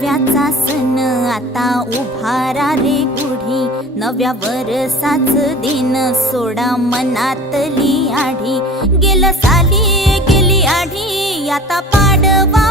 नव्याचा सण आता उभारा रे गुढी, नव्या वरसाच दिन सोडा मनातली आढी। गेलं साली गेली आढी, आता पाडवा